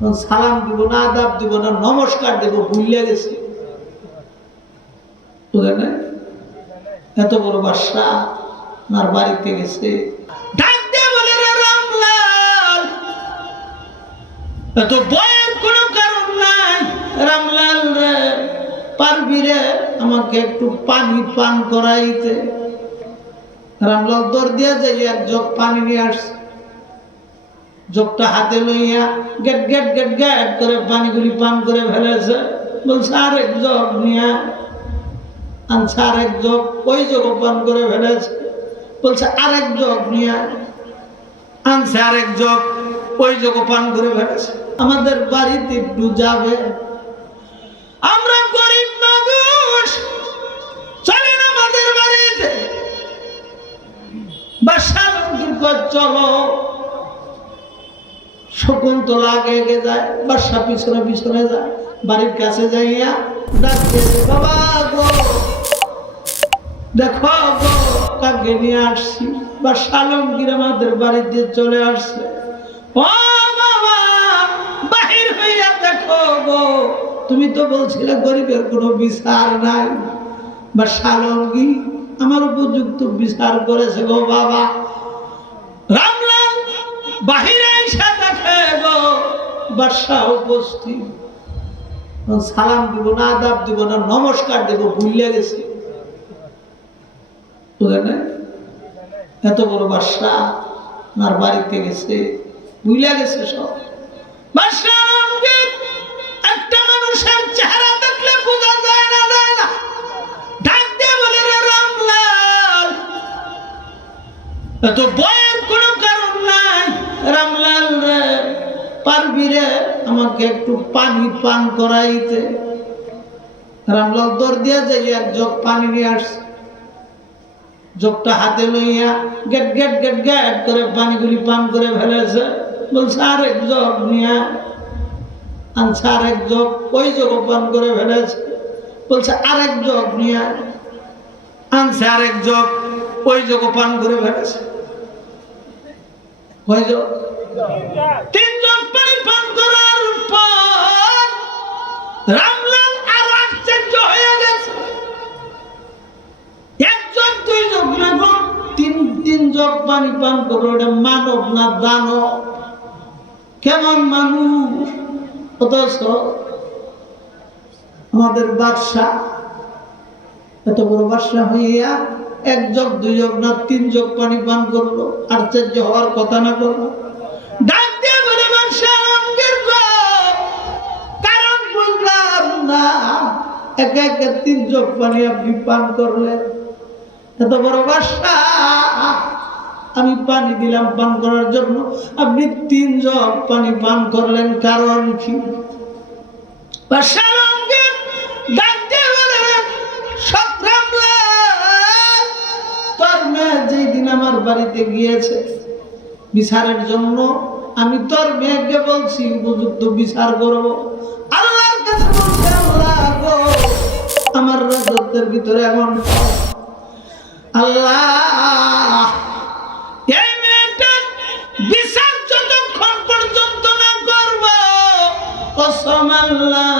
সালাম দিব না, আদাব দিব না, নমস্কার দেব ভুলিয়া গেছি। বুঝলেন? এত বড় বাদশা আমার বাড়িতে গেছে, ডাক দিয়ে বলে, রে রামলাল, এত বয়ের কোনো কারণ নাই, রামলাল রে পারবি রে আমাকে একটু পানি পান করাইতে? রামলাল দৌড় দিয়া যাই এক জগ পানি নিয়ে আসছে, জগটা হাতে লইয়া গেট গেট গেট গেট করে পানিগুলি পান করে ফেলেছে। বলছে আরেক জগ নিয়ে আনছে, আরেক জগ, ওই জগ পান করে ফেলেছে। বলছে আরেক জগ নিয়ে আনছে, আরেক জগ, ওই জগ পান করে ফেলেছে। আমাদের বাড়িতে একটু যাবে, আমরা গরিব মানুষ, চলেন আমাদের বাড়িতে। বাদশা চলো। শকুন্তলা আগে আগে যায়, বাদশা পিছনে পিছনে যায়। বাড়ির কাছে যাইয়া ডাকছে, বাবা গো, দেখো গো কাকে নিয়ে আসছি। বাদশা আলমগীর আমাদের বাড়িতে চলে আসছে। ও বাবা, বাহির হইয়া দেখো গো, তুমি তো বলছিলে গরিবের কোনো বিচার নাই। বাদশা আলমগীর আমার উপযুক্ত বিচার করেছে গো বাবা। রামলাল বাহিরে এসে দেখে গো বাদশা উপস্থিত। সালাম দিব না, আদাব দিব না, নমস্কার দেব ভুলিয়া গেছি। বুঝলেন? এত বড় বাদশা আমার বাড়িতে গেছে, ভুলিয়া গেছে সব। বাদশা আলমগীর একটা মানুষের চেহারা দেখলে বোঝা যায় না, যায় না। ডাক দিয়ে বলে, রে রামলাল, এত বয়ের কোনো কারণ নাই, রামলাল রে পারবি রে আমাকে একটু পানি পান করাইতে? রামলাল দৌড় দিয়া যাই এক জগ পানি নিয়ে আসছে, জগটা হাতে লইয়া গেট গেট গেট গেট করে পানিগুলি পান করে ফেলেছে। বলছে আরেক জগ নিয়ে আনছে, আরেক জগ, ওই জগ পান করে ফেলেছে। বলছে আরেক জগ নিয়ে আনছে, আরেক জগ, ওই জগ পান করে ফেলেছে। কয় জগ? 3 জগ পানি পান করার পর রামলাল আর আশ্চর্য হয়ে গেছে। 1 জগ 2 জগ না, 3 জগ পানি পান করো। এটা মানব না দানব? কেমন মানুষ! অথচ আমাদের বাদশা এত বড় বাদশা হইয়া 1 জগ 2 জগ না 3 জগ পানি পান করলো, আশ্চর্য হওয়ার কথা না? করলো। ডাক দিয়ে বলে, বাদশা আলমগীর গো, কারণ বুঝলাম না, একে একে 3 জগ পানি আপনি পান করলেন। এত বড় বাদশা, আমি পানি দিলাম পান করার জন্য, আপনি 3 জগ পানি পান করলেন, কারণ কি? বাদশা আলমগীর ডাক দিয়ে বলে, রামলাল, তোর মেয়ে যেই দিন আমার বাড়িতে গিয়েছে বিচারের জন্য, আমি তোর মেয়েকে বলছি উপযুক্ত বিচার করব। আল্লাহর কাছে বলছে, আল্লাহ গো, আমার রাজত্বের ভিতরে এমন আল্লাহ, এই মেয়েটার বিচার যতক্ষণ পর্যন্ত না করব, কসম আল্লাহ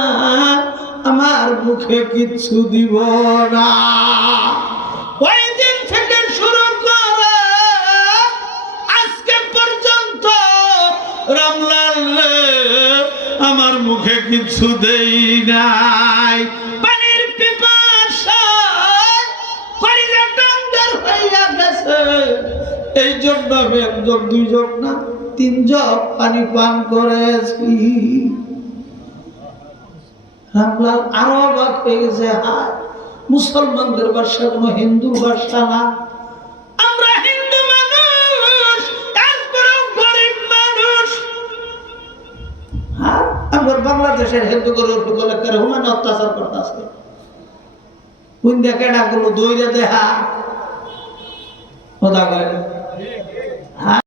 আমার মুখে কিচ্ছু দিব না। ওই দিন থেকে শুরু করে আজকে পর্যন্ত রামলাল আমার মুখে কিচ্ছু দেই নাই। পানির পিপাসায় কলিজাটা অন্ধকার হইয়া গেছে, এই জন্য আমি 1 জগ 2 জগ না 3 জগ পানি পান করেছি। রামলাল আরো অবাক হয়ে গেছে, হায়, মুসলমানদের বাদশা কোনো হিন্দুর বাদশা না, আমরা হিন্দু মানুষ, এরপরেও গরিব মানুষ। হ্যাঁ, আমার বাংলাদেশের হিন্দু গরিব হুমান অত্যাচার করতেছে, কোন দেখে না গুলো দৈরে দেহা কথা কয়।